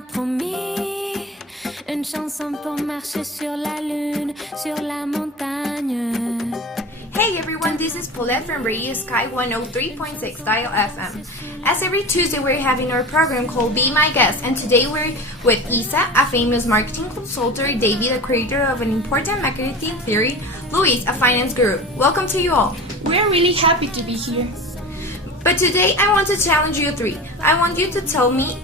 m'a promis une chanson pour marcher sur la lune, sur la montagne. Hey everyone, this is Paulette from Radio Sky 103.6 Dial FM. As every Tuesday, we're having our program called Be My Guest, and today we're with Isa, a famous marketing consultant, David, a creator of an important marketing theory, Luis, a finance guru. Welcome to you all. We're really happy to be here. But today I want to challenge you three. I want you to tell me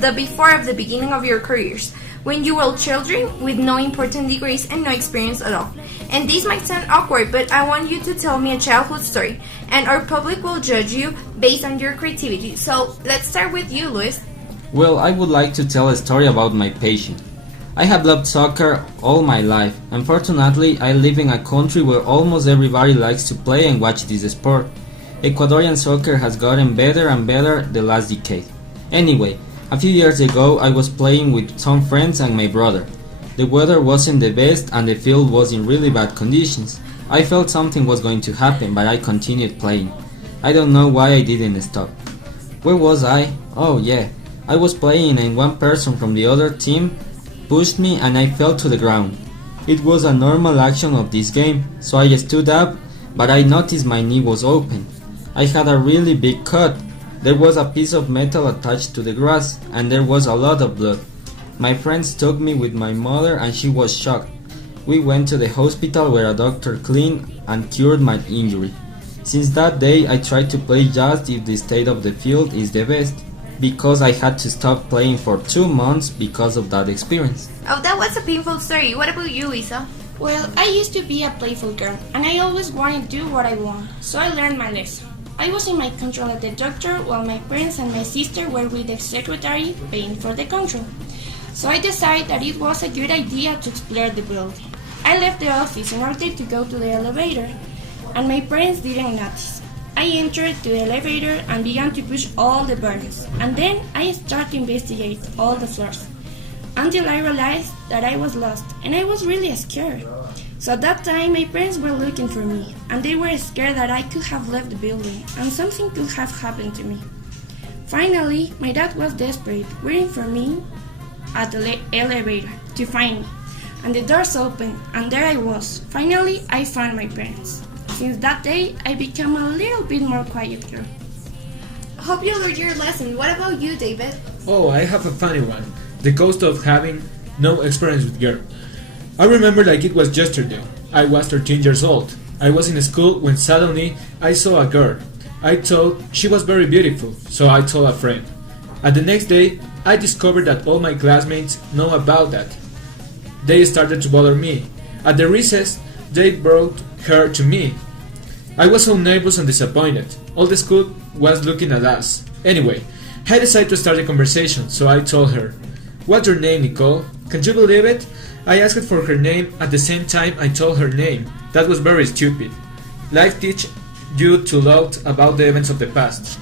the before of the beginning of your careers, when you were children with no important degrees and no experience at all. And this might sound awkward, but I want you to tell me a childhood story, and our public will judge you based on your creativity. So let's start with you, Luis. Well, I would like to tell a story about my passion. I have loved soccer all my life. Unfortunately, I live in a country where almost everybody likes to play and watch this sport. Ecuadorian soccer has gotten better and better the last decade. Anyway, a few years ago I was playing with some friends and my brother. The weather wasn't the best and the field was in really bad conditions. I felt something was going to happen, but I continued playing. I don't know why I didn't stop. Where was I? Oh yeah, I was playing and one person from the other team pushed me and I fell to the ground. It was a normal action of this game, so I stood up, but I noticed my knee was open. I had a really big cut. There was a piece of metal attached to the grass, and there was a lot of blood. My friends took me with my mother and she was shocked. We went to the hospital where a doctor cleaned and cured my injury. Since that day I tried to play just if the state of the field is the best, because I had to stop playing for 2 months because of that experience. Oh, that was a painful story. What about you, Isa? Well, I used to be a playful girl, and I always wanted to do what I want, so I learned my lesson. I was in my control at the doctor while my parents and my sister were with the secretary paying for the control. So I decided that it was a good idea to explore the building. I left the office in order to go to the elevator, and my parents didn't notice. I entered the elevator and began to push all the buttons, and then I started to investigate all the floors, until I realized that I was lost, and I was really scared. So at that time, my parents were looking for me, and they were scared that I could have left the building, and something could have happened to me. Finally, my dad was desperate, waiting for me at the elevator to find me, and the doors opened, and there I was. Finally, I found my parents. Since that day, I became a little bit more quiet girl. Hope you learned your lesson. What about you, David? Oh, I have a funny one. The cost of having no experience with girl. I remember like it was yesterday. I was 13 years old. I was in school when suddenly I saw a girl. I thought she was very beautiful, so I told a friend. And the next day, I discovered that all my classmates know about that. They started to bother me. At the recess, they brought her to me. I was so nervous and disappointed. All the school was looking at us. Anyway, I decided to start a conversation, so I told her, "What's your name, Nicole?" Can you believe it? I asked for her name at the same time I told her name. That was very stupid. Life teaches you to love about the events of the past.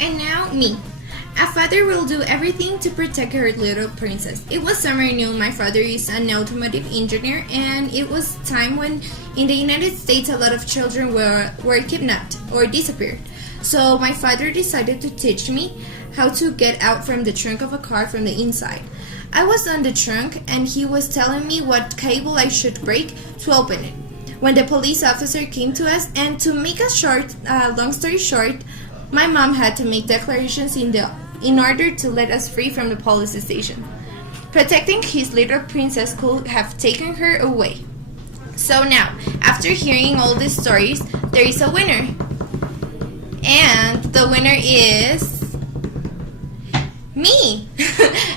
And now, me. A father will do everything to protect her little princess. It was summer noon. My father is an automotive engineer, and it was time when in the United States a lot of children were kidnapped or disappeared. So my father decided to teach me how to get out from the trunk of a car from the inside. I was on the trunk and he was telling me what cable I should break to open it. When the police officer came to us, and to make a long story short, my mom had to make declarations in order to let us free from the police station. Protecting his little princess could have taken her away. So now, after hearing all these stories, there is a winner. And the winner is me.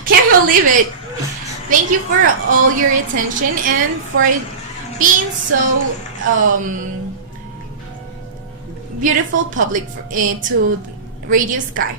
Can't believe it. Thank you for all your attention and for being so beautiful public to Radio Sky.